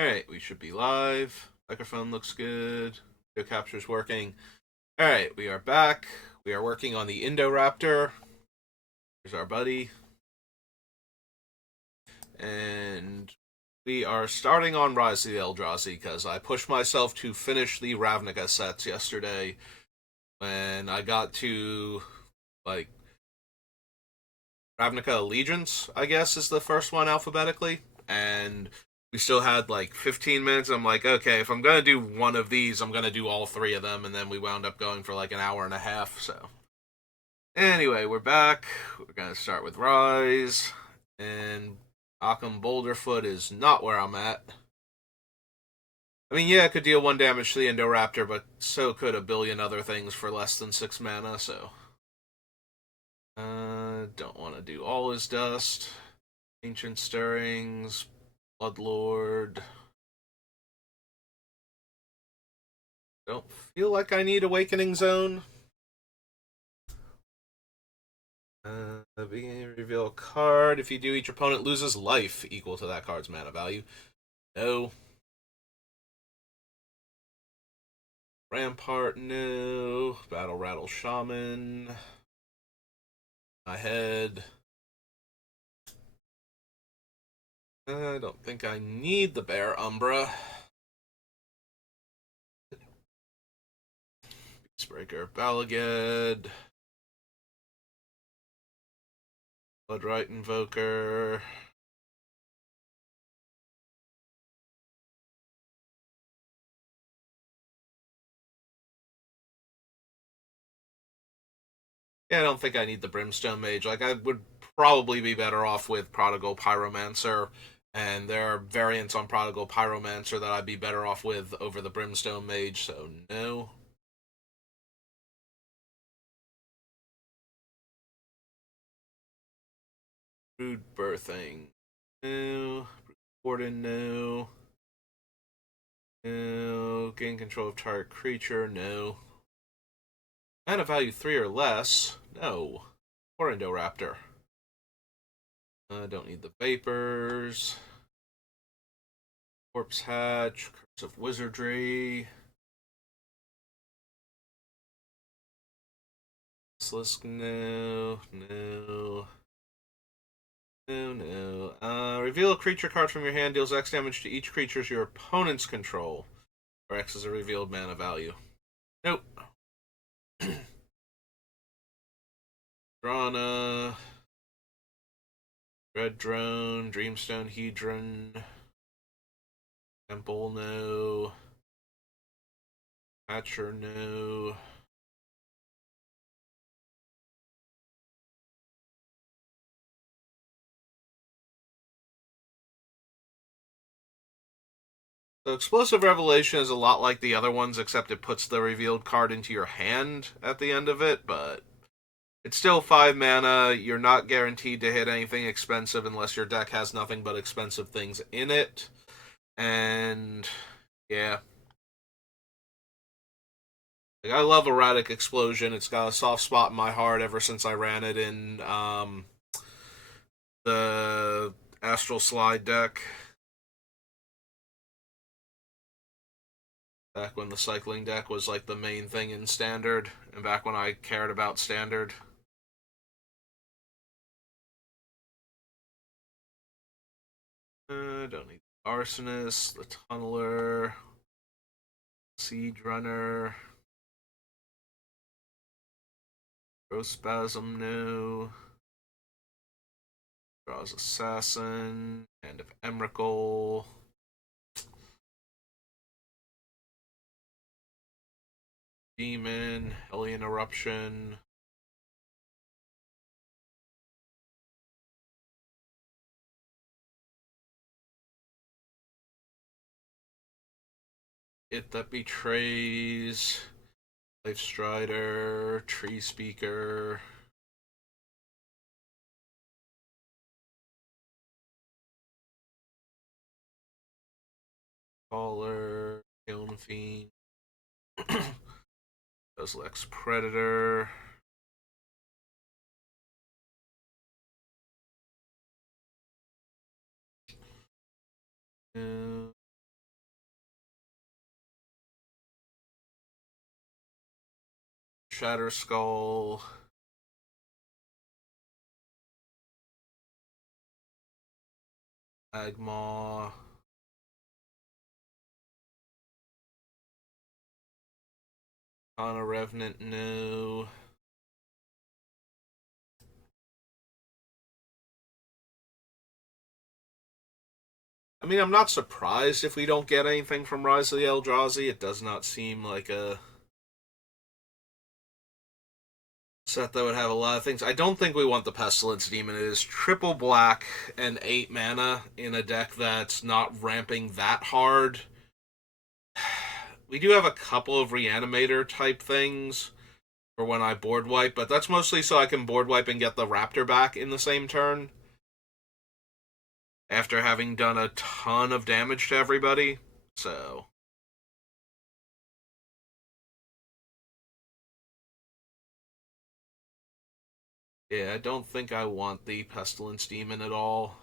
Alright, we should be live. Microphone looks good. Video capture's working. Alright, we are back. We are working on the Indoraptor. Here's our buddy. And we are starting on Rise of the Eldrazi because I pushed myself to finish the Ravnica sets yesterday when I got to, like, Ravnica Allegiance, I guess, is the first one alphabetically. And we still had like 15 minutes. I'm like, okay, if I'm gonna do one of these, I'm gonna do all three of them, and then we wound up going for like an hour and a half. So anyway, we're back. We're gonna start with Rise, and Occam Boulderfoot is not where I'm at. I mean, yeah, it could deal one damage to the Indoraptor, but so could a billion other things for less than 6 mana. So don't want to do all his dust. Ancient Stirrings, Bloodlord. Don't feel like I need Awakening Zone. Beginning to reveal a card. If you do, each opponent loses life equal to that card's mana value. No. Rampart, no. Battle Rattle Shaman. My head. I don't think I need the Bear Umbra. Beastbreaker, Balaged. Bloodright Invoker. Yeah, I don't think I need the Brimstone Mage. Like, I would probably be better off with Prodigal Pyromancer, and there are variants on Prodigal Pyromancer that I'd be better off with over the Brimstone Mage, so no. Brood Birthing, no. Gordon, no. No. Gain control of target creature, no. Mana value 3 or less, no. Or Indoraptor. Don't need the Vapors. Corpse Hatch, Curse of Wizardry. Slisk, no, no, no. Reveal a creature card from your hand, deals X damage to each creatures your opponents control, where X is a revealed mana value. Nope. Drana, Red Drone, Dreamstone Hedron, Temple, no. Hatcher, no. So Explosive Revelation is a lot like the other ones, except it puts the revealed card into your hand at the end of it, but it's still 5 mana. You're not guaranteed to hit anything expensive unless your deck has nothing but expensive things in it. And yeah. Like, I love Erratic Explosion. It's got a soft spot in my heart ever since I ran it in the Astral Slide deck. Back when the cycling deck was like the main thing in Standard, and back when I cared about Standard. Don't need Arsonist, the Tunneler, Siege Runner, Growth Spasm, no. Draws Assassin, Hand of Emrakul, Demon, Hellion Eruption. It That Betrays, Life Strider, Tree Speaker, Caller, Kiln Fiend, Lex Predator, Shatter Skull. Agmaw. On a Revenant, no. I mean, I'm not surprised if we don't get anything from Rise of the Eldrazi. It does not seem like a set that would have a lot of things. I don't think we want the Pestilence Demon. It is triple black and 8 mana in a deck that's not ramping that hard. We do have a couple of Reanimator type things for when I board wipe, but that's mostly so I can board wipe and get the Raptor back in the same turn. After having done a ton of damage to everybody. So yeah, I don't think I want the Pestilence Demon at all.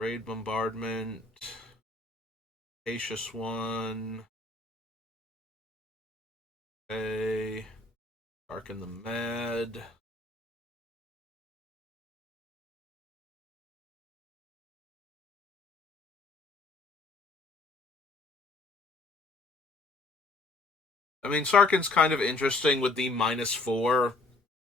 Raid Bombardment. Capacious One. Okay. Darken the Mad. I mean, Sarkhan's kind of interesting with the -4,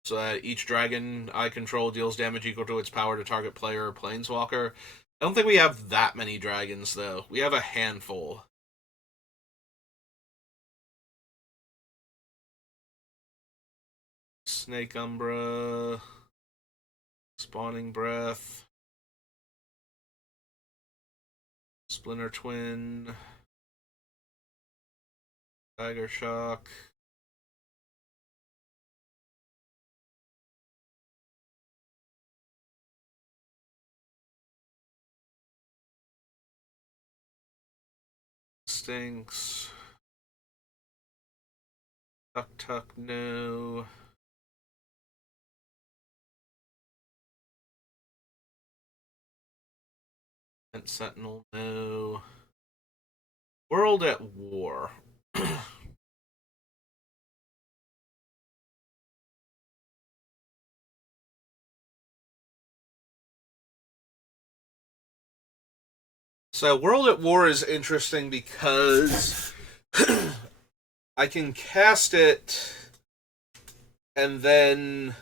so that each dragon I control deals damage equal to its power to target player or planeswalker. I don't think we have that many dragons, though. We have a handful. Snake Umbra. Spawning Breath. Splinter Twin. Dagger Shock. Stinks. Tuck, no. Sentinel, no. World at War. So, World at War is interesting because I can cast it, and then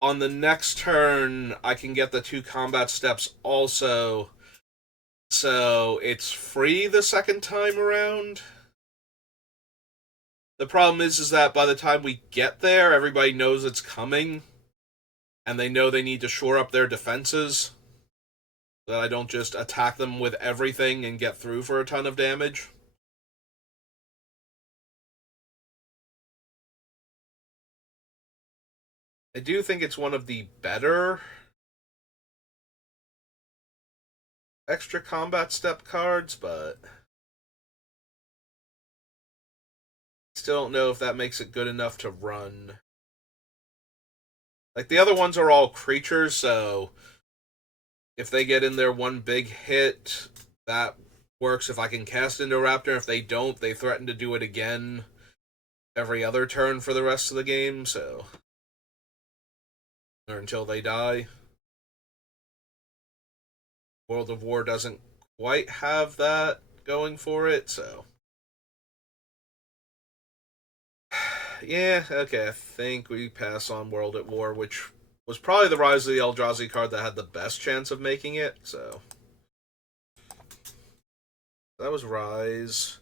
on the next turn, I can get the 2 combat steps also. So, it's free the second time around. The problem is that by the time we get there, everybody knows it's coming, and they know they need to shore up their defenses, so that I don't just attack them with everything and get through for a ton of damage. I do think it's one of the better extra combat step cards, but still don't know if that makes it good enough to run. Like, the other ones are all creatures, so if they get in there one big hit, that works if I can cast Indoraptor. If they don't, they threaten to do it again every other turn for the rest of the game, so. Or until they die. World of War doesn't quite have that going for it, so. Yeah, okay, I think we pass on World at War, which was probably the Rise of the Eldrazi card that had the best chance of making it, so. That was Rise.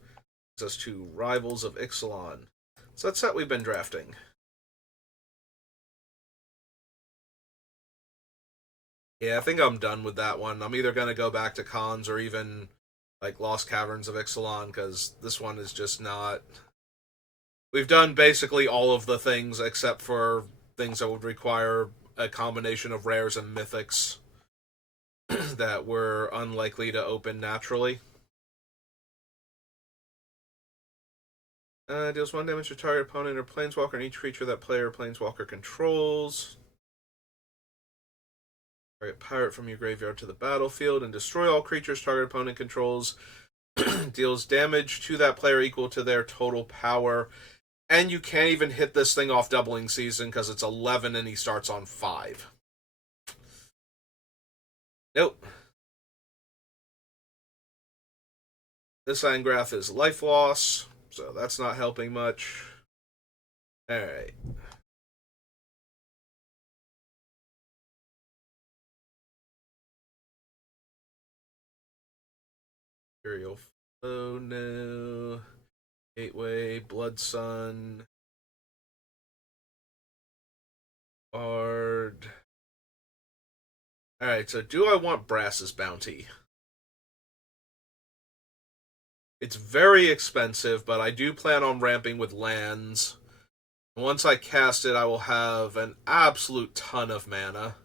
Brings us to Rivals of Ixalan. So that's that we've been drafting. Yeah, I think I'm done with that one. I'm either going to go back to Cons or even like Lost Caverns of Ixalan, because this one is just not. We've done basically all of the things except for things that would require a combination of rares and mythics that were unlikely to open naturally. Deals 1 damage to target opponent or planeswalker and each creature that player or planeswalker controls. Target pirate from your graveyard to the battlefield and destroy all creatures target opponent controls Deals damage to that player equal to their total power. And you can't even hit this thing off doubling season because it's 11 and he starts on 5. Nope. This Angrath is life loss, so that's not helping much. Alright. Imperial Flow, no. Gateway, Blood Sun. Bard. Alright, so do I want Brass's Bounty? It's very expensive, but I do plan on ramping with lands. Once I cast it, I will have an absolute ton of mana.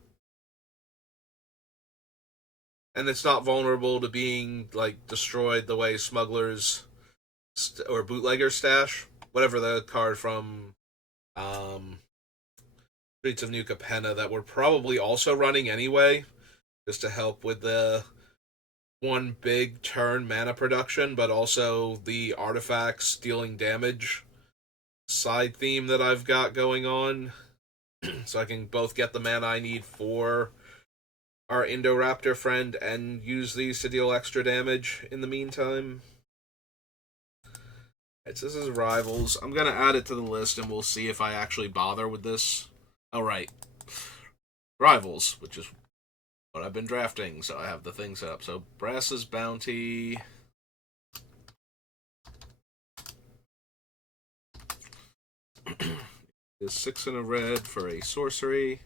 And it's not vulnerable to being, like, destroyed the way Smuggler's or Bootlegger Stash. Whatever the card from Streets of New Capenna that we're probably also running anyway, just to help with the one big turn mana production, but also the artifacts dealing damage side theme that I've got going on. So I can both get the mana I need for our Indoraptor friend and use these to deal extra damage in the meantime. Right, so this is Rivals. I'm going to add it to the list and we'll see if I actually bother with this. Oh, right. Rivals, which is what I've been drafting, so I have the thing set up. So Brass's Bounty. Is 6 and a red for a sorcery.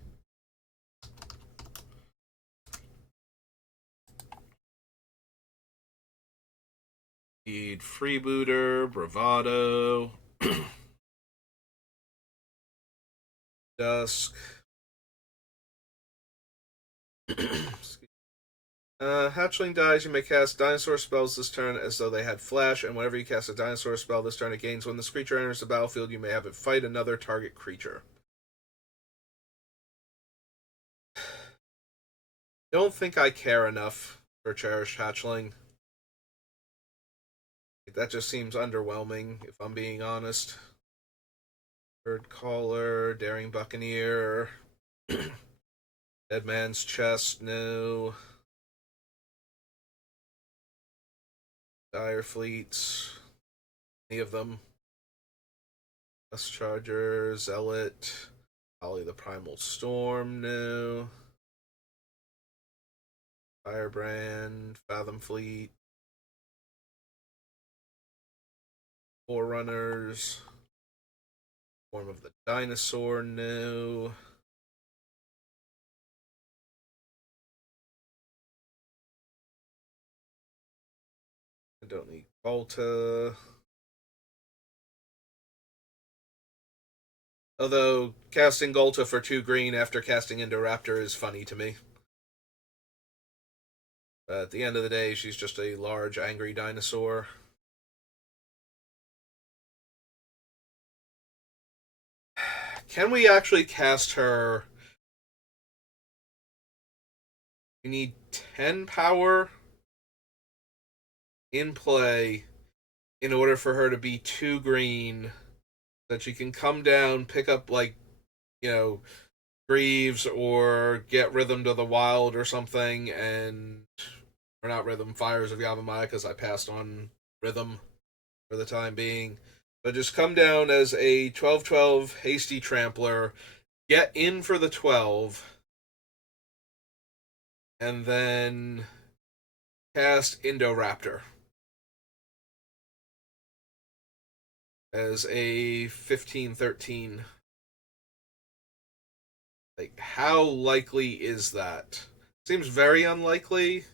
Need Freebooter, Bravado, Dusk. Hatchling dies, you may cast dinosaur spells this turn as though they had flash, and whenever you cast a dinosaur spell this turn, it gains when this creature enters the battlefield, you may have it fight another target creature. Don't think I care enough for Cherished Hatchling. That just seems underwhelming, if I'm being honest. Bird Caller, Daring Buccaneer, Dead Man's Chest, no. Dire Fleets, any of them. Dust Charger, Zealot, Ollie the Primal Storm, no. Firebrand, Fathom Fleet, Forerunners, Form of the Dinosaur, no. I don't need Volta. Although, casting Golta for 2 green after casting Indoraptor is funny to me. But at the end of the day, she's just a large, angry dinosaur. Can we actually cast her? We need 10 power in play in order for her to be 2 green, that she can come down, pick up, like, Greaves or get Rhythm to the Wild or something, and or not Rhythm, Fires of Yavimaya, because I passed on Rhythm for the time being. But just come down as a 12/12 Hasty Trampler, get in for the 12, and then cast Indoraptor as a 15/13. Like, how likely is that? Seems very unlikely.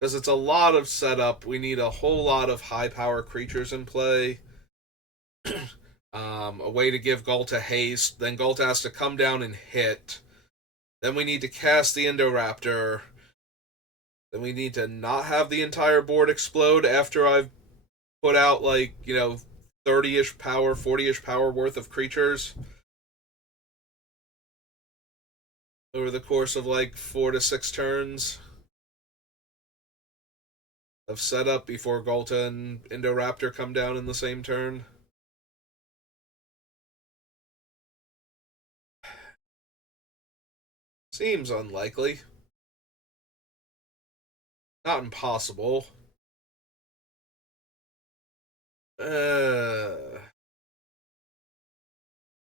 Because it's a lot of setup. We need a whole lot of high power creatures in play. A way to give Golta haste. Then Golta has to come down and hit. Then we need to cast the Indoraptor. Then we need to not have the entire board explode after I've put out, 30-ish power, 40-ish power worth of creatures. over the course of like 4 to 6 turns of setup before Ghalta and Indoraptor come down in the same turn. Seems unlikely. Not impossible.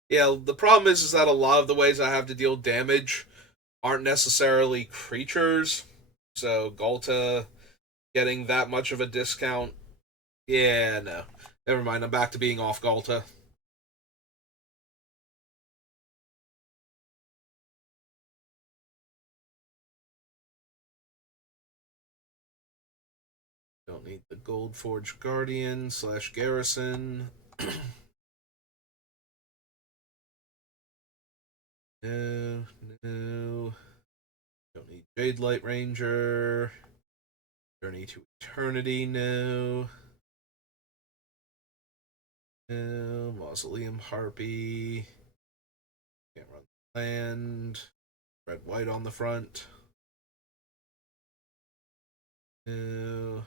Yeah, the problem is that a lot of the ways I have to deal damage aren't necessarily creatures. So Ghalta getting that much of a discount. Yeah, no. Never mind, I'm back to being off Ghalta. Don't need the Gold Forge Guardian / Garrison. No, no. Don't need Jade Light Ranger. Journey to Eternity, no. No. Mausoleum Harpy. Can't run land. Red White on the front. No.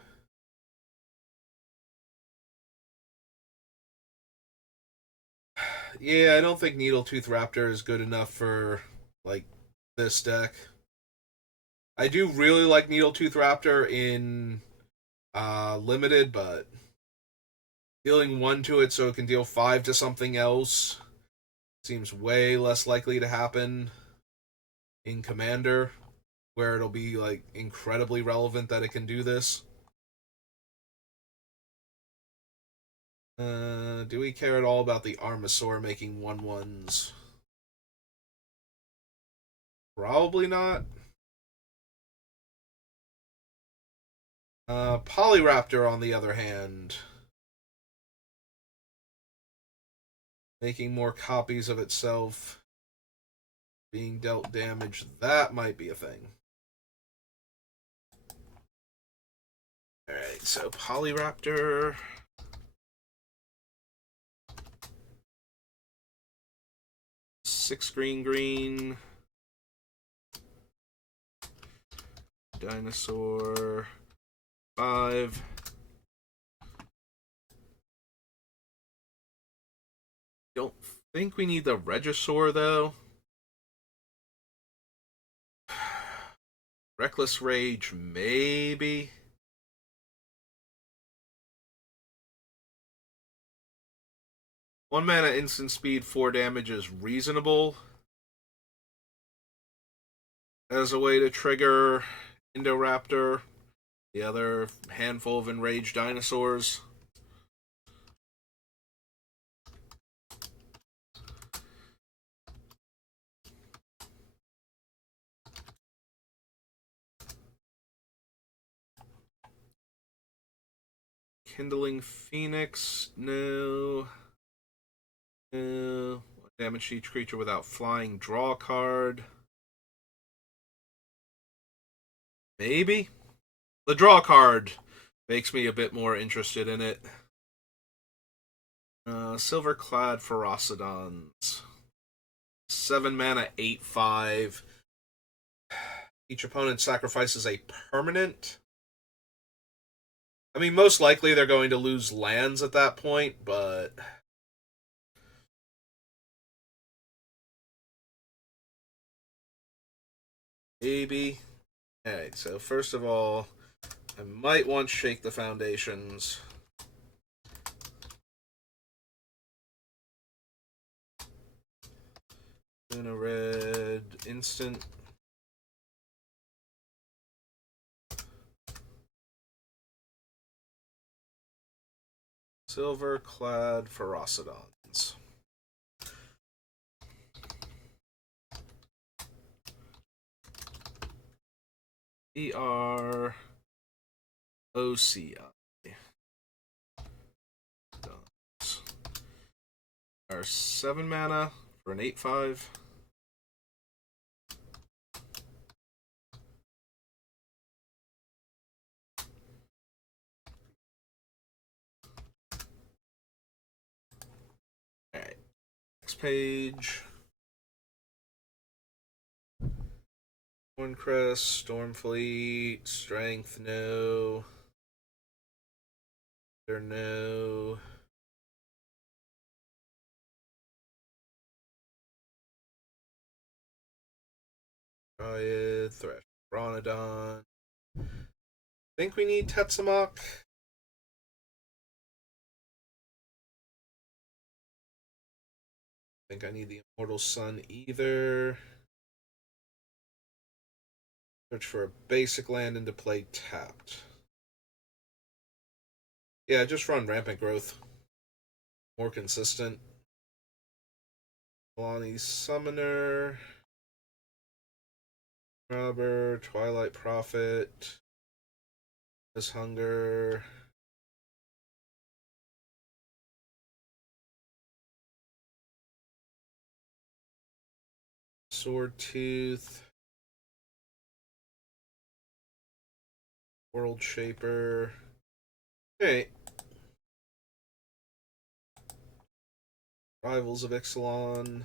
Yeah, I don't think Needletooth Raptor is good enough for like this deck. I do really like Needletooth Raptor in limited, but dealing 1 to it so it can deal 5 to something else seems way less likely to happen in Commander, where it'll be like incredibly relevant that it can do this. Do we care at all about the Armasaur making 1/1s? Probably not. Polyraptor, on the other hand, making more copies of itself, being dealt damage, that might be a thing. Alright, so Polyraptor. Six green. Dinosaur. 5. Don't think we need the Regisaur, though. Reckless Rage, maybe. One mana instant speed, 4 damage is reasonable as a way to trigger Indoraptor, the other handful of enraged dinosaurs. Kindling Phoenix, no. No. Damage each creature without flying, draw a card. Maybe? The draw card makes me a bit more interested in it. Silverclad Ferocidons. 7 mana, 8/5. Each opponent sacrifices a permanent. I mean, most likely they're going to lose lands at that point, but maybe. Alright, so first of all, I might want to shake the foundations. Luna Red, instant. Silver-clad Ferocidons. EROCI. Are 7 mana for an 8/5. Alright. Next page. Horncrest, Stormfleet, Strength, no. There, no. Dryad, Thresh, Bronodon. Think we need Tetsamok? Think I need the Immortal Sun either. Search for a basic land into play tapped. Yeah, just run Rampant Growth. More consistent. Lonnie Summoner. Robber, Twilight Prophet. This Hunger. Sword Tooth. World Shaper. Hey. Rivals of Ixalan.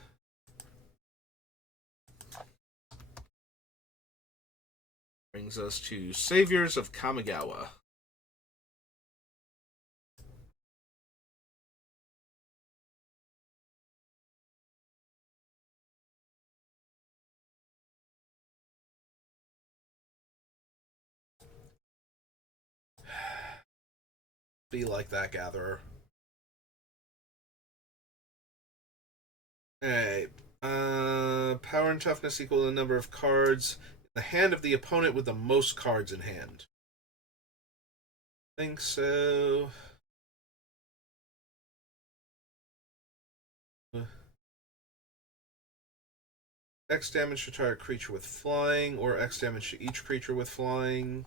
Brings us to Saviors of Kamigawa. Be like that, Gatherer. Alright. Power and toughness equal the number of cards in the hand of the opponent with the most cards in hand. Think so. X damage to target creature with flying, or X damage to each creature with flying.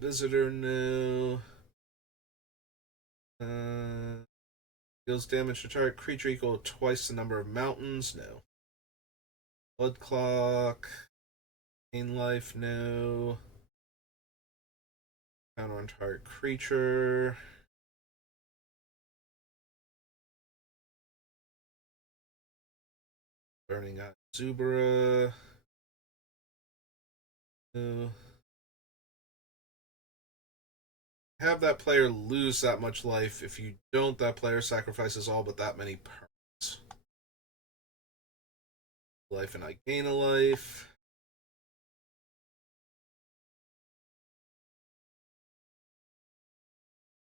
Visitor, no. Deals damage to target creature equal to twice the number of mountains, no. Blood Clock. Gain life, no. Counter on target creature. Burning out Zubra. No. Have that player lose that much life. If you don't, that player sacrifices all but that many perms. Life and I gain a life.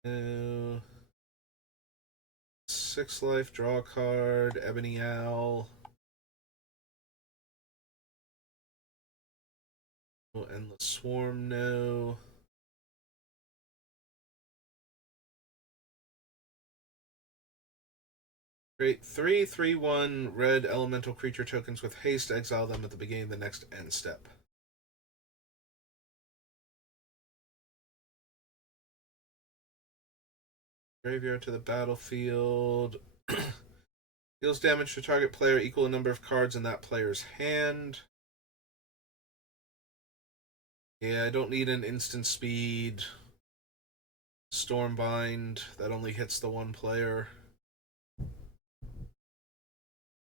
No. 6 life, draw a card, Ebony Owl. Oh, Endless Swarm, no. Create 3/3/1 red elemental creature tokens with haste, exile them at the beginning of the next end step. Graveyard to the battlefield. Deals damage to target player equal to number of cards in that player's hand. Yeah, I don't need an instant speed. Stormbind, that only hits the one player.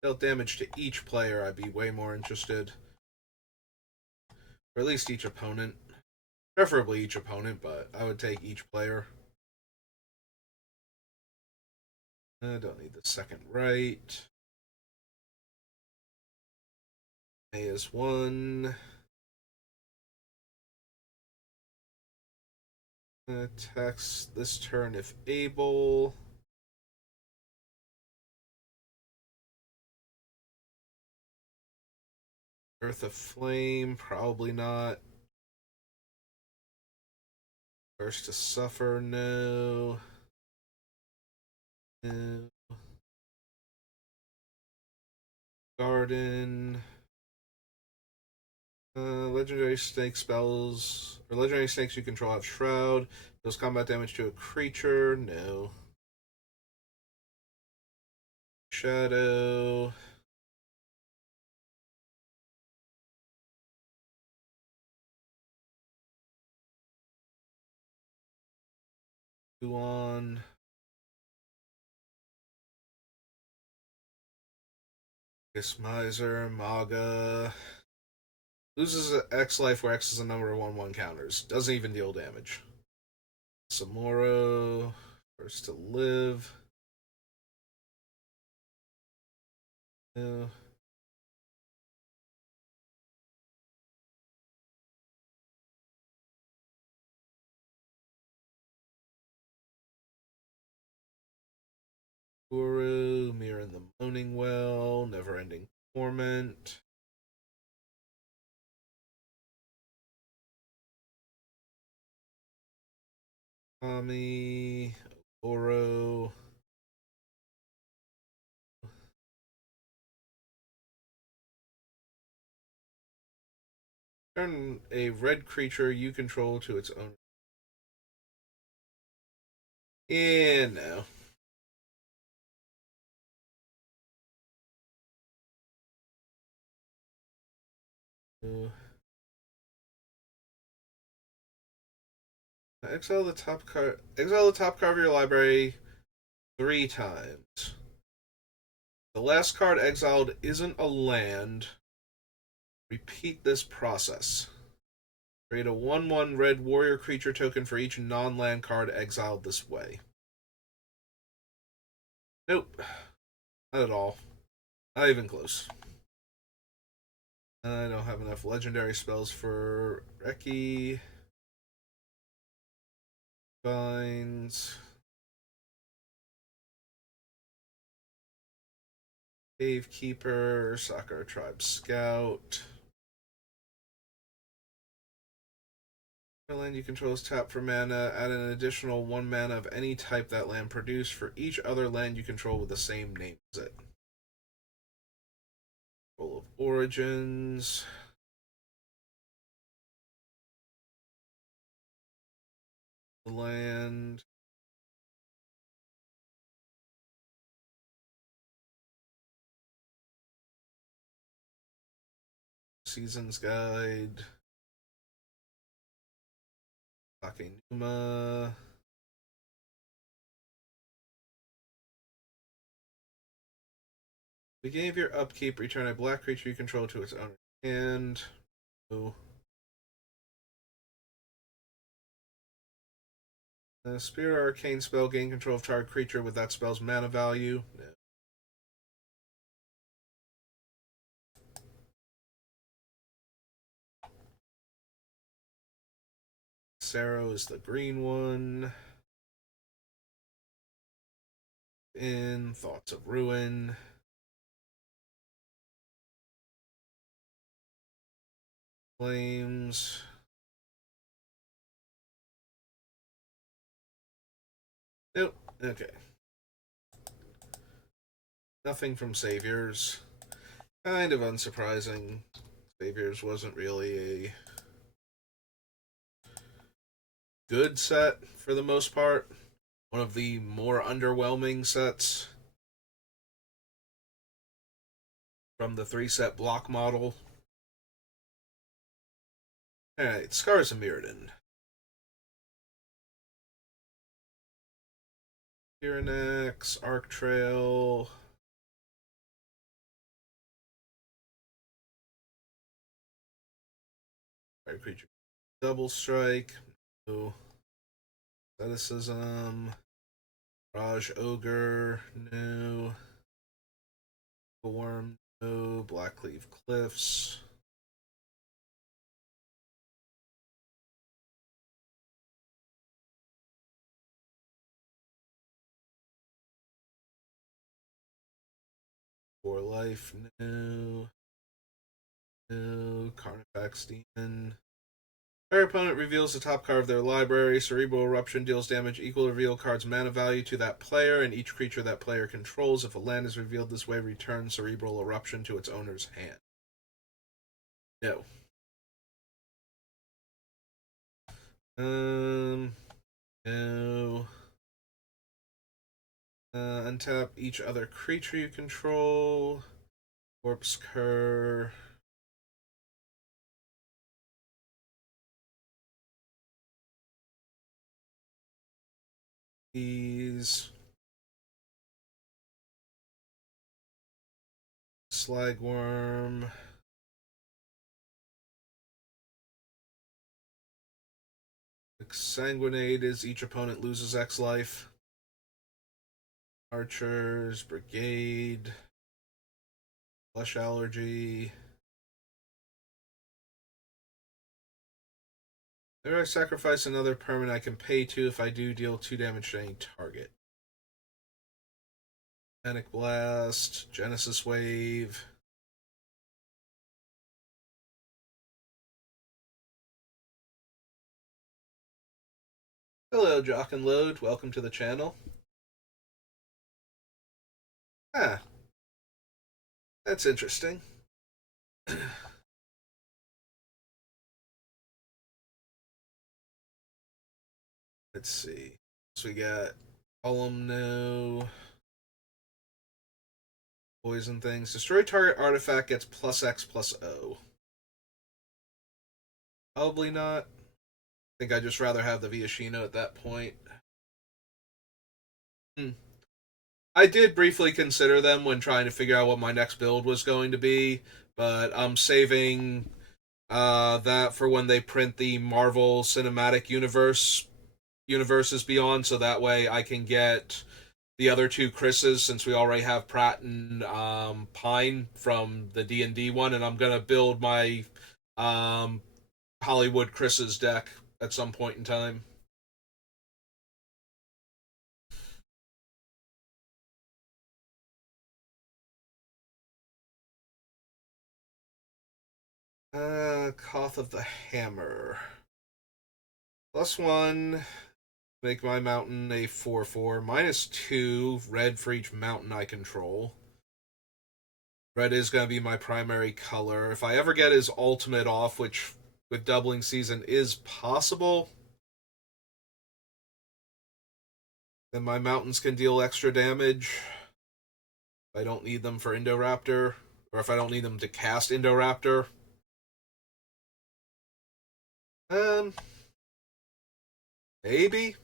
Dealt damage to each player, I'd be way more interested. Or at least each opponent. Preferably each opponent, but I would take each player. I don't need the second right. A is 1. Attacks this turn if able. Earth of Flame, probably not. First to Suffer, no. No. Garden. Legendary snake spells, or legendary snakes you control have Shroud. Does combat damage to a creature? No. Shadow. Huan. Ice Miser, Maga. Loses X life where X is a number of 1/1 counters. Doesn't even deal damage. Samoro. First to live. No. Guru, Mirror in the Moaning Well, Never Ending Torment. Kami, Oro. Turn a red creature you control to its own. Yeah, no. Exile the top card. Exile the top card of your library 3 times. The last card exiled isn't a land. Repeat this process. Create a 1/1 red warrior creature token for each non-land card exiled this way. Nope. Not at all. Not even close. I don't have enough legendary spells for Reki. Vines. Cave Keeper. Sakura Tribe Scout. Land you control is tapped for mana. Add an additional 1 mana of any type that land produced for each other land you control with the same name as it. Roll of Origins. Land. Season's Guide. Takenuma. Beginning of your upkeep, return a black creature you control to its owner's hand. Oh. Spirit Arcane spell, gain control of target creature with that spell's mana value. No. Saro is the green one. In Thoughts of Ruin. Flames. Nope. Okay. Nothing from Saviors. Kind of unsurprising. Saviors wasn't really a good set for the most part. One of the more underwhelming sets from the 3-set block model. Alright, Scars of Mirrodin. Tyrannex, Arc Trail. Fire creature. Double Strike. No. Asceticism. Raj Ogre. No. Worm. No. Blackcleave Cliffs. For Life. No. No. Carnifex Demon. Our opponent reveals the top card of their library. Cerebral Eruption deals damage equal to reveal card's mana value to that player and each creature that player controls. If a land is revealed this way, return Cerebral Eruption to its owner's hand. No. No. Untap each other creature you control. Corpse Cur. These. Slagworm. Exsanguinate is each opponent loses X life. Archers, Brigade, Flesh Allergy. Maybe I sacrifice another permanent I can pay to if I do deal 2 damage to any target. Panic Blast, Genesis Wave. Hello, Jock and Load. Welcome to the channel. Ah, that's interesting. Let's see. So we got Columno, poison things. Destroy target artifact gets +X+O. Probably not. I think I'd just rather have the Viashino at that point. I did briefly consider them when trying to figure out what my next build was going to be, but I'm saving that for when they print the Marvel Cinematic Universes Beyond, so that way I can get the other 2 Chris's, since we already have Pratt and Pine from the D&D one, and I'm gonna build my Hollywood Chris's deck at some point in time. Koth of the Hammer. +1, make my mountain a 4/4. -2, red for each mountain I control. Red is going to be my primary color. If I ever get his ultimate off, which with doubling season is possible, then my mountains can deal extra damage. If I don't need them for Indoraptor, or if I don't need them to cast Indoraptor. Maybe.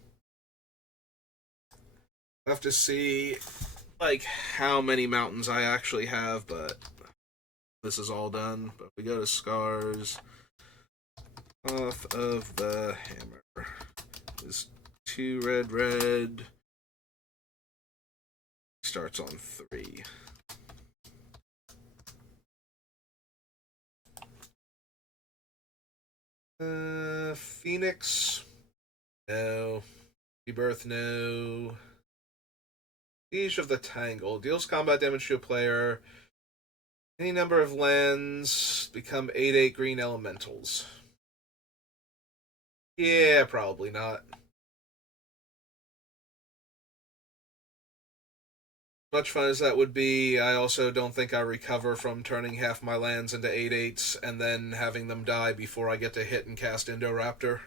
I have to see, like, how many mountains I actually have, but this is all done. But we go to Scars. Koth of the Hammer is 2 red. Starts on 3. Phoenix. No. Rebirth, no. Siege of the Tangle. Deals combat damage to a player. Any number of lands become 8/8 green elementals. Yeah, probably not. Much fun as that would be, I also don't think I recover from turning half my lands into 8/8s and then having them die before I get to hit and cast Indoraptor.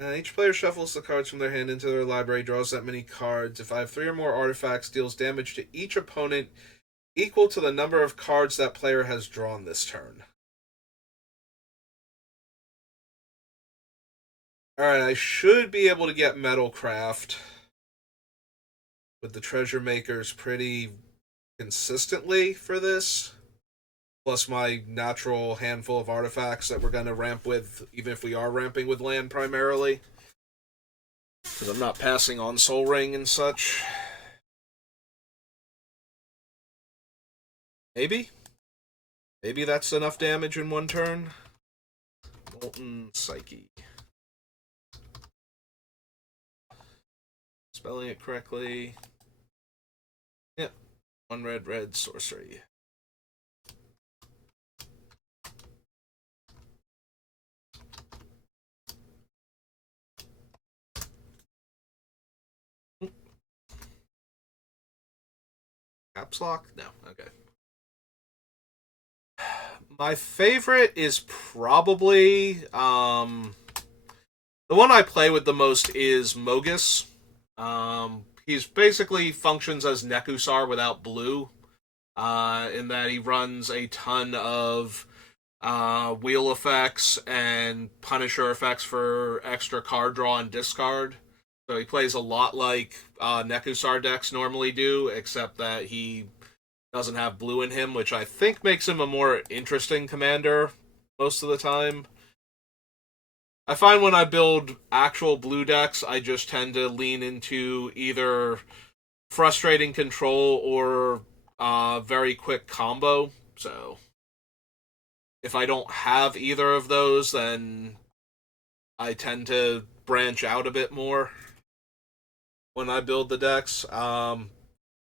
Each player shuffles the cards from their hand into their library, draws that many cards. If I have 3 or more artifacts, deals damage to each opponent equal to the number of cards that player has drawn this turn. Alright, I should be able to get Metalcraft with the Treasure Makers pretty consistently for this. Plus my natural handful of artifacts that we're going to ramp with, even if we are ramping with land primarily. Because I'm not passing on Soul Ring and such. Maybe? Maybe that's enough damage in one turn? Molten Psyche. Spelling it correctly. Yep. 1 red sorcery. Caps lock? No. Okay. My favorite is probably the one I play with the most is Mogus. He's basically functions as Nekusar without blue, in that he runs a ton of wheel effects and Punisher effects for extra card draw and discard. So he plays a lot like Nekusar decks normally do, except that he doesn't have blue in him, which I think makes him a more interesting commander most of the time. I find when I build actual blue decks, I just tend to lean into either frustrating control or very quick combo. So if I don't have either of those, then I tend to branch out a bit more when I build the decks.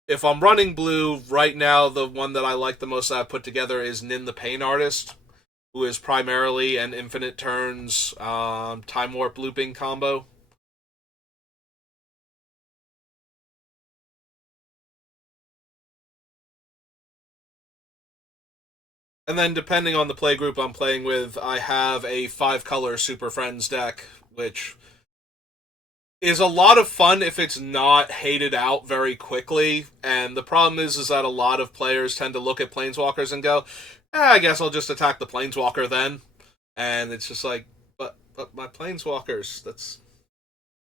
If I'm running blue right now, the one that I like the most that I've put together is Nin the Pain Artist, who is primarily an infinite turns time warp looping combo. And then depending on the play group I'm playing with, I have a 5-color Super Friends deck, which is a lot of fun if it's not hated out very quickly. And the problem is that a lot of players tend to look at Planeswalkers and go, I guess I'll just attack the Planeswalker then. And it's just like, but my Planeswalkers,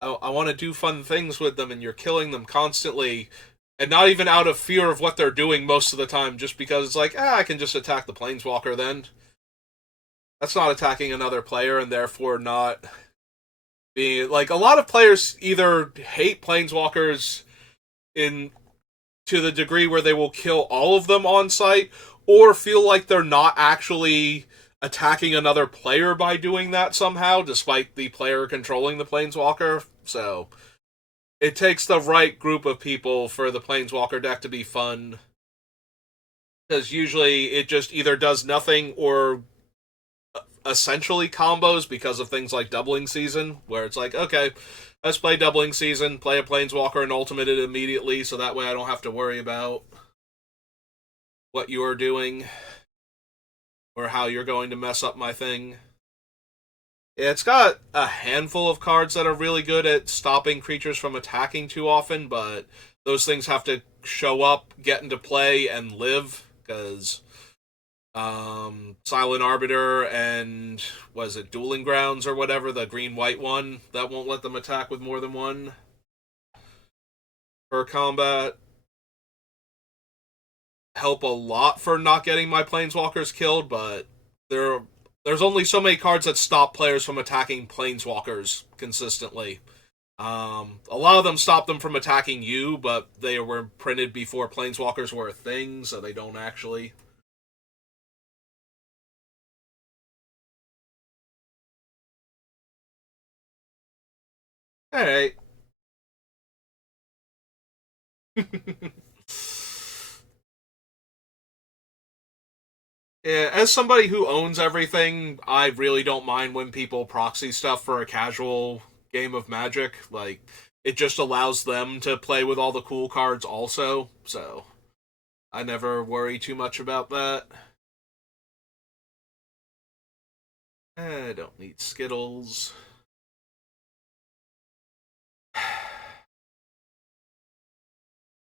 I want to do fun things with them, and you're killing them constantly, and not even out of fear of what they're doing most of the time, just because it's like, I can just attack the Planeswalker then. That's not attacking another player, and therefore not being like a lot of players either hate Planeswalkers in to the degree where they will kill all of them on site, or feel like they're not actually attacking another player by doing that somehow, despite the player controlling the Planeswalker. So it takes the right group of people for the Planeswalker deck to be fun. Because usually it just either does nothing or essentially combos because of things like Doubling Season, where it's like, okay, let's play Doubling Season, play a Planeswalker, and ultimate it immediately, so that way I don't have to worry about what you're doing or how you're going to mess up my thing. Yeah, it's got a handful of cards that are really good at stopping creatures from attacking too often, but those things have to show up, get into play, and live, because Silent Arbiter and, was it Dueling Grounds or whatever, the green-white one, that won't let them attack with more than one per combat, help a lot for not getting my Planeswalkers killed, but there's only so many cards that stop players from attacking Planeswalkers consistently. A lot of them stop them from attacking you, but they were printed before Planeswalkers were a thing, so they don't actually. Alright. Yeah, as somebody who owns everything, I really don't mind when people proxy stuff for a casual game of Magic. Like, it just allows them to play with all the cool cards also, so I never worry too much about that. I don't need Skittles.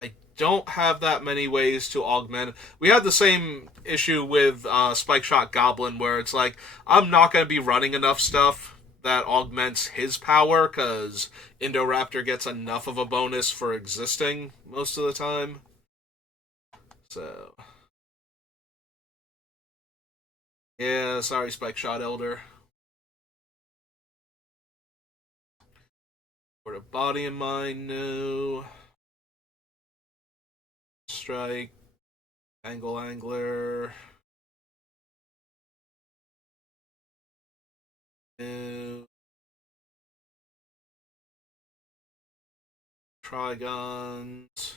I don't have that many ways to augment. We had the same issue with Spike Shot Goblin, where it's like, I'm not going to be running enough stuff that augments his power, because Indoraptor gets enough of a bonus for existing most of the time. So, yeah, sorry, Spike Shot Elder. Put a body in mind, no. Strike, Angle Angler. No. Trigons.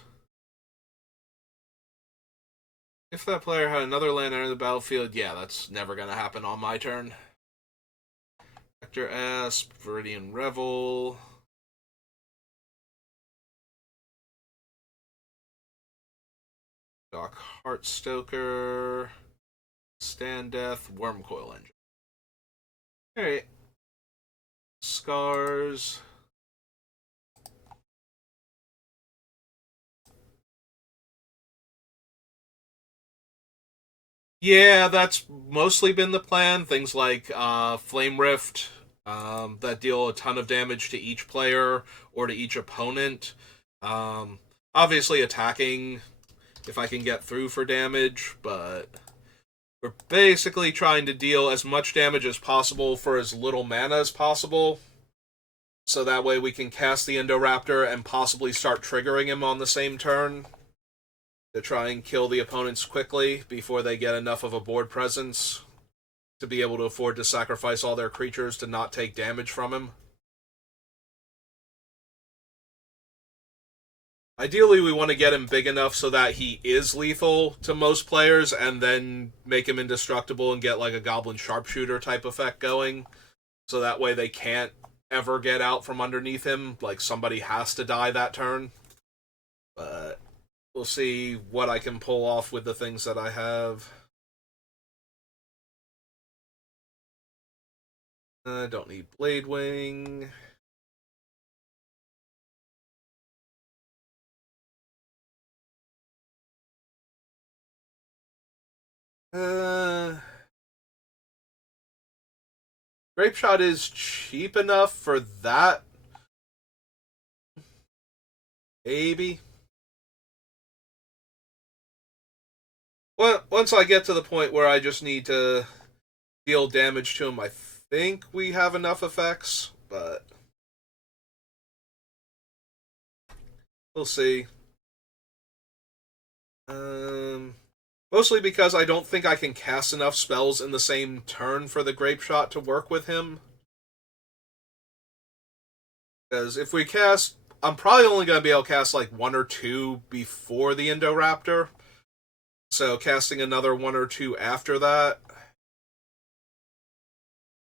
If that player had another land enter the battlefield, yeah, that's never going to happen on my turn. Vector Asp, Viridian Revel. Doc Heartstoker. Stand Death, Wormcoil Engine. Alright. Scars. Yeah, that's mostly been the plan. Things like Flame Rift that deal a ton of damage to each player or to each opponent. Obviously, attacking if I can get through for damage, but we're basically trying to deal as much damage as possible for as little mana as possible, so that way we can cast the Indoraptor and possibly start triggering him on the same turn to try and kill the opponents quickly before they get enough of a board presence to be able to afford to sacrifice all their creatures to not take damage from him. Ideally, we want to get him big enough so that he is lethal to most players, and then make him indestructible and get like a Goblin Sharpshooter type effect going, so that way they can't ever get out from underneath him. Like, somebody has to die that turn. But we'll see what I can pull off with the things that I have. Don't need Blade Wing. Grape Shot is cheap enough for that. Maybe. Well, once I get to the point where I just need to deal damage to him, I think we have enough effects, but we'll see. Mostly because I don't think I can cast enough spells in the same turn for the Grape Shot to work with him. Because if we cast, I'm probably only going to be able to cast like one or two before the Indoraptor. So casting another one or two after that,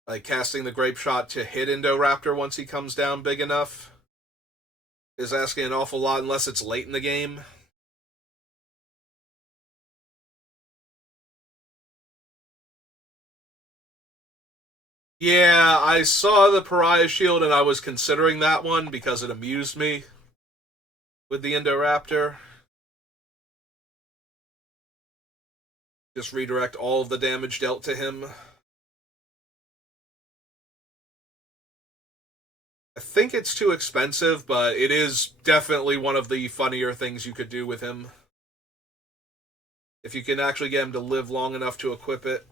like casting the Grape Shot to hit Indoraptor once he comes down big enough, is asking an awful lot unless it's late in the game. Yeah, I saw the Pariah Shield and I was considering that one because it amused me with the Indoraptor. Just redirect all of the damage dealt to him. I think it's too expensive, but it is definitely one of the funnier things you could do with him. If you can actually get him to live long enough to equip it.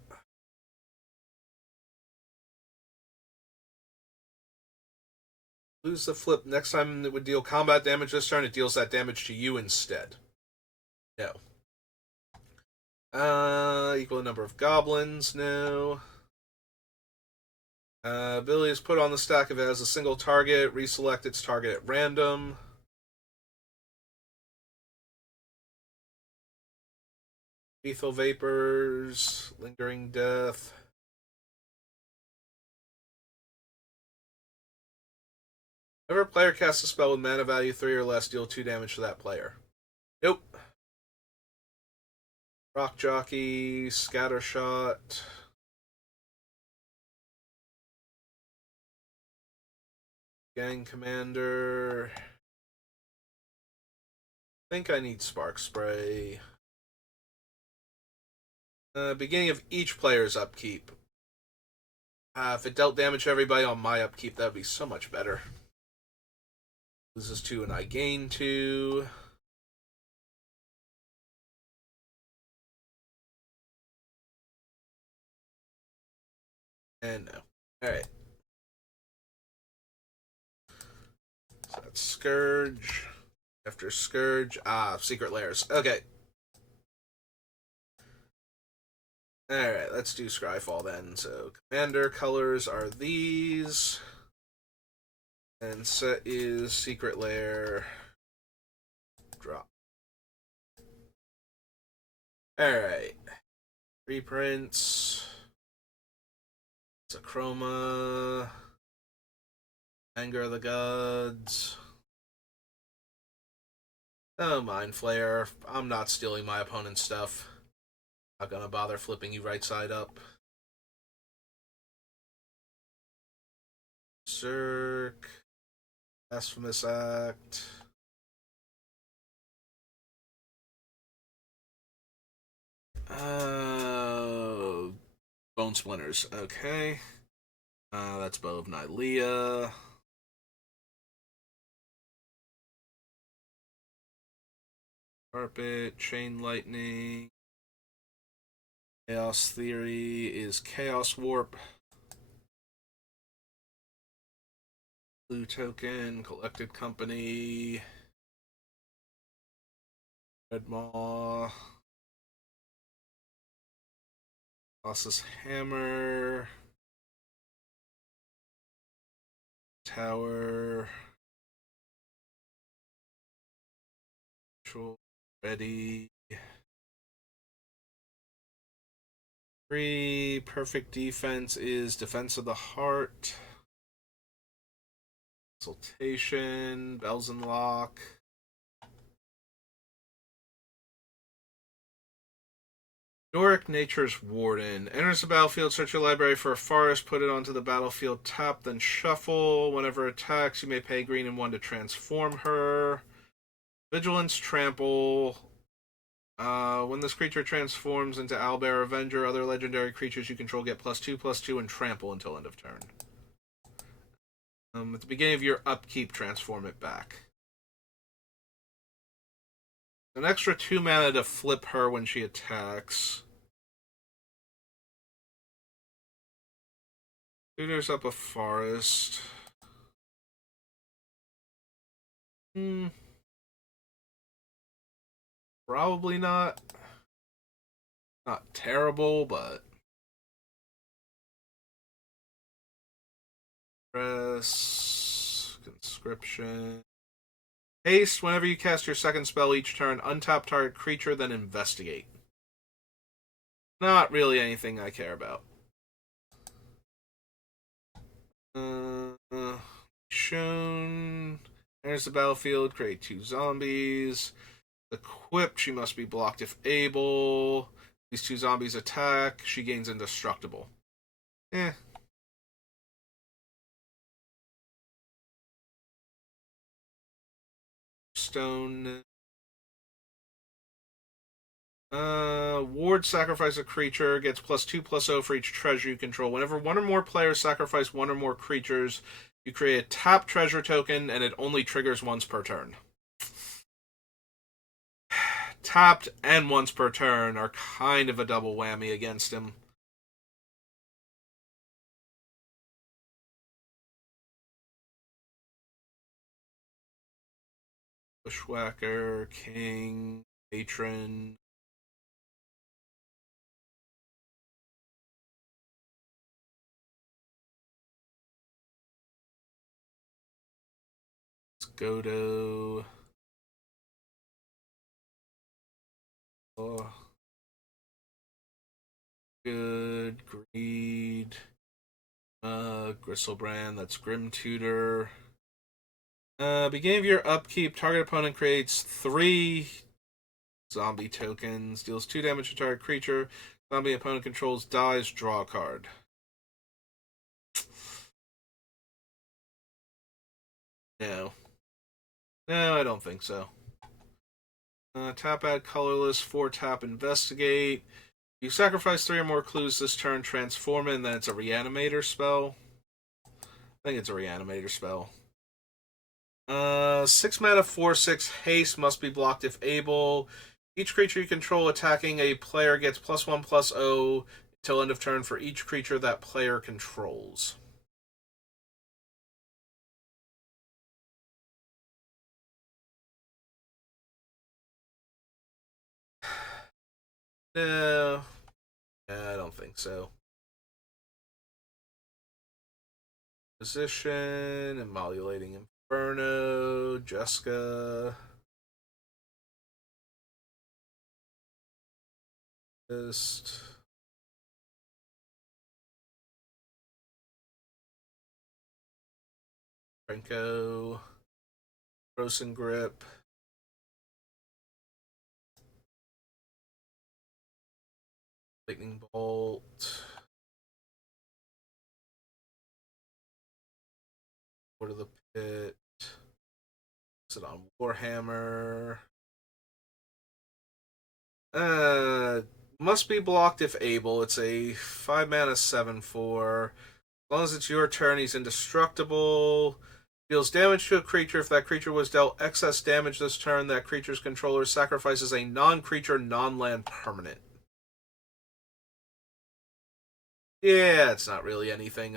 Lose the flip. Next time it would deal combat damage this turn, it deals that damage to you instead. No. Equal number of goblins, no. Ability is put on the stack if it has a single target. Reselect its target at random. Lethal Vapors, Lingering Death. Whenever a player casts a spell with mana value 3 or less, deal 2 damage to that player. Nope. Rock Jockey, Scattershot. Gang Commander. I think I need Spark Spray. Beginning of each player's upkeep. If it dealt damage to everybody on my upkeep, that would be so much better. Loses 2 and I gain 2. And no. Alright. So that's Scourge. After Scourge. Secret Lairs. Okay. Alright, let's do Scryfall then. So, Commander colors are these. And set is Secret Lair. Drop. Alright. Reprints. It's a Chroma. Anger of the Gods. Oh, Mind Flayer. I'm not stealing my opponent's stuff. Not gonna bother flipping you right side up. Berserk. Blasphemous Act. Bone Splinters. Okay. That's Bow of Nylea. Carpet, Chain Lightning. Chaos Theory is Chaos Warp. Blue Token, Collected Company. Red Maw. Colossus Hammer. Tower. Ready. 3. Perfect defense is Defense of the Heart. Consultation. Bells and Lock. Doric Nature's Warden. Enters the battlefield, search your library for a forest, put it onto the battlefield, tap, then shuffle. Whenever attacks, you may pay green and 1 to transform her. Vigilance Trample. When this creature transforms into Owlbear Avenger, other legendary creatures you control get +2/+2 and trample until end of turn. At the beginning of your upkeep, transform it back. An extra 2 mana to flip her when she attacks. Tutors up a forest. Probably not. Not terrible, but press conscription. Haste. Whenever you cast your second spell each turn, untap target creature, then investigate. Not really anything I care about. Shown. Enters the battlefield, create 2 zombies. Equipped, she must be blocked if able. These 2 zombies attack, she gains indestructible. Stone. Ward sacrifice a creature, gets +2/+0 for each treasure you control. Whenever 1 or more players sacrifice 1 or more creatures, you create a tap treasure token, and it only triggers once per turn. Tapped and once per turn are kind of a double whammy against him. Bushwhacker, King, Patron. Godo. Oh. Good. Greed. Gristlebrand, that's Grim Tutor. Beginning of your upkeep, target opponent creates 3 zombie tokens, deals 2 damage to target creature. Zombie opponent controls dies, draw a card. No. No, I don't think so. Tap add colorless, 4 tap investigate. You sacrifice 3 or more clues this turn, transform it, and then it's a reanimator spell. I think it's a reanimator spell. 6 mana, 4/6 haste, must be blocked if able. Each creature you control attacking a player gets +1/+0 till end of turn for each creature that player controls. No, I don't think so. Position, Emolulating Inferno, Jessica. Just Franco, Frozen Grip. Lightning Bolt. Go to the Pit. Sit on Warhammer. Must be blocked if able. It's a 5 mana 7/4. As long as it's your turn, he's indestructible. Deals damage to a creature. If that creature was dealt excess damage this turn, that creature's controller sacrifices a non-creature, non-land permanent. Yeah, it's not really anything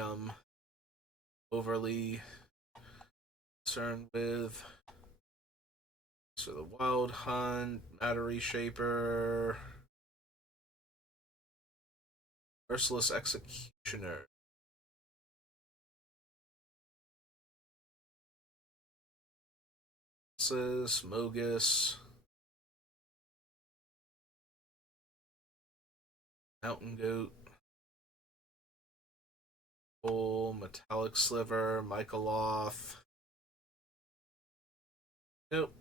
overly concerned with. So the Wild Hunt, Matter Reshaper, Merciless Executioner. Mogus, Mountain Goat, Bull, Metallic Sliver, Michaeloth. Nope.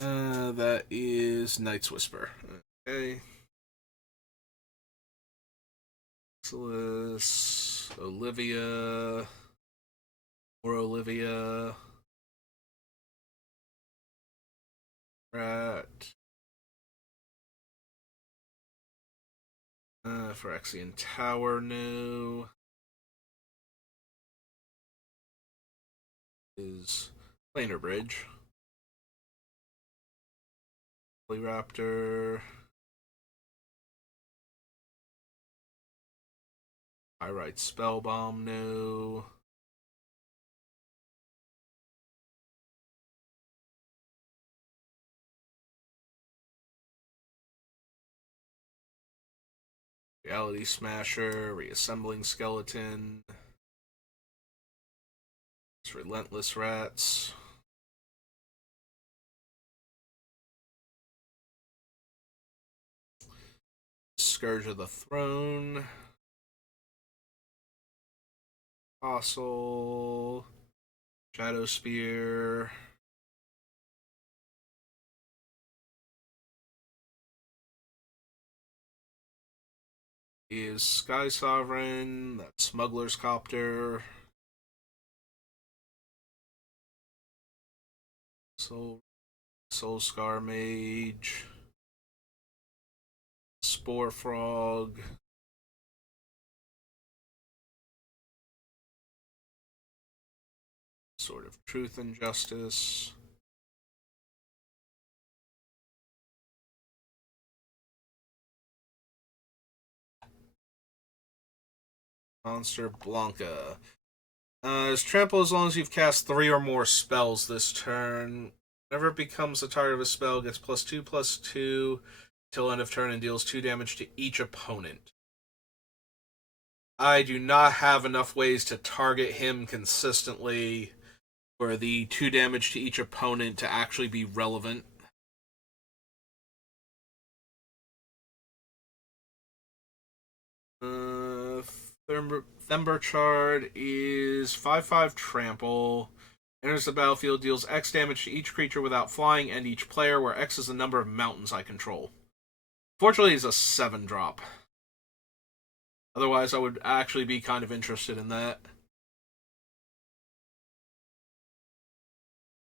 That is Night's Whisper. Okay. Celeste, Olivia, or Olivia, Rat, Phyrexian Tower, no. Is Planar Bridge, Raptor, Pyrite Spellbomb, no. Reality Smasher, Reassembling Skeleton, it's Relentless Rats, Scourge of the Throne, Fossil, Shadow Spear, is Sky Sovereign, that's Smuggler's Copter, Soul Scar Mage, Spore Frog, Sword of Truth and Justice, Monster Blanca. It's trample as long as you've cast 3 or more spells this turn. Whenever it becomes the target of a spell, it gets +2/+2 till end of turn and deals 2 damage to each opponent. I do not have enough ways to target him consistently for the 2 damage to each opponent to actually be relevant. Themberchard is 5/5 trample. Enters the battlefield, deals X damage to each creature without flying and each player, where X is the number of mountains I control. Fortunately, he's a 7-drop. Otherwise, I would actually be kind of interested in that.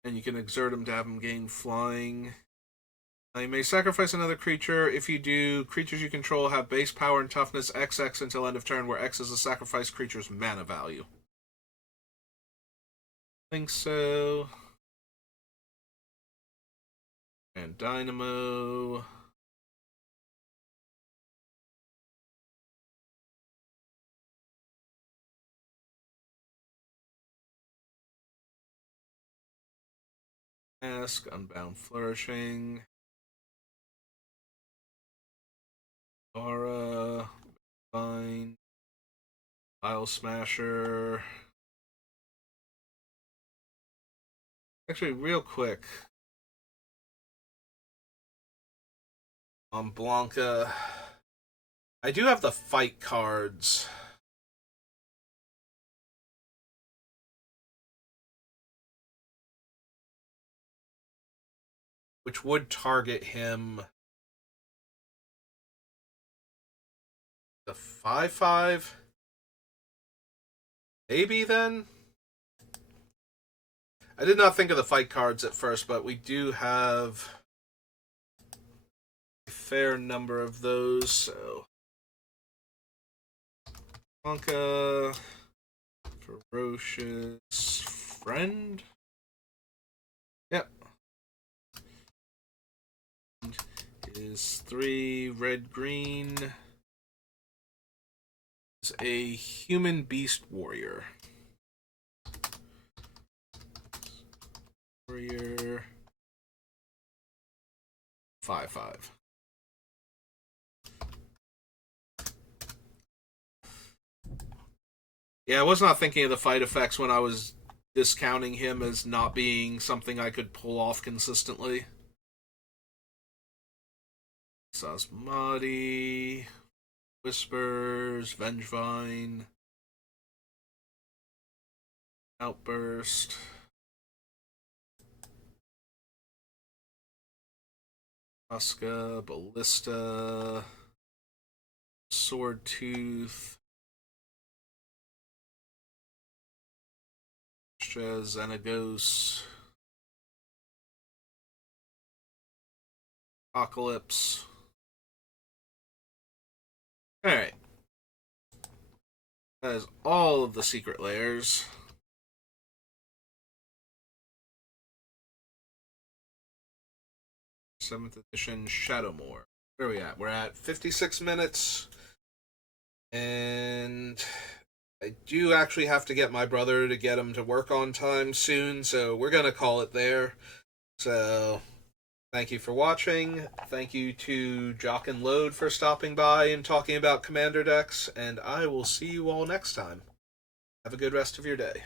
And you can exert him to have him gain flying. You may sacrifice another creature. If you do, creatures you control have base power and toughness XX until end of turn, where X is the sacrificed creature's mana value. I think so. And Dynamo. Mask, Unbound Flourishing. Aura. Vine. File Smasher. Actually, real quick. On Blanca. I do have the fight cards. Which would target him. The 5/5? Maybe then? I did not think of the fight cards at first, but we do have a fair number of those, so Wonka, Ferocious Friend. Yep. Is 3 red green. Is a human beast warrior. Warrior 5/5. Yeah, I was not thinking of the fight effects when I was discounting him as not being something I could pull off consistently. Sasmati, Whispers, Vengevine, Outburst, Tuska, Ballista, Sword Tooth, Xenagos, Apocalypse. Alright. That is all of the secret layers. 7th edition Shadowmoor. Where are we at? We're at 56 minutes. And I do actually have to get my brother to get him to work on time soon, so we're going to call it there. So, thank you for watching. Thank you to Jock and Load for stopping by and talking about Commander decks, and I will see you all next time. Have a good rest of your day.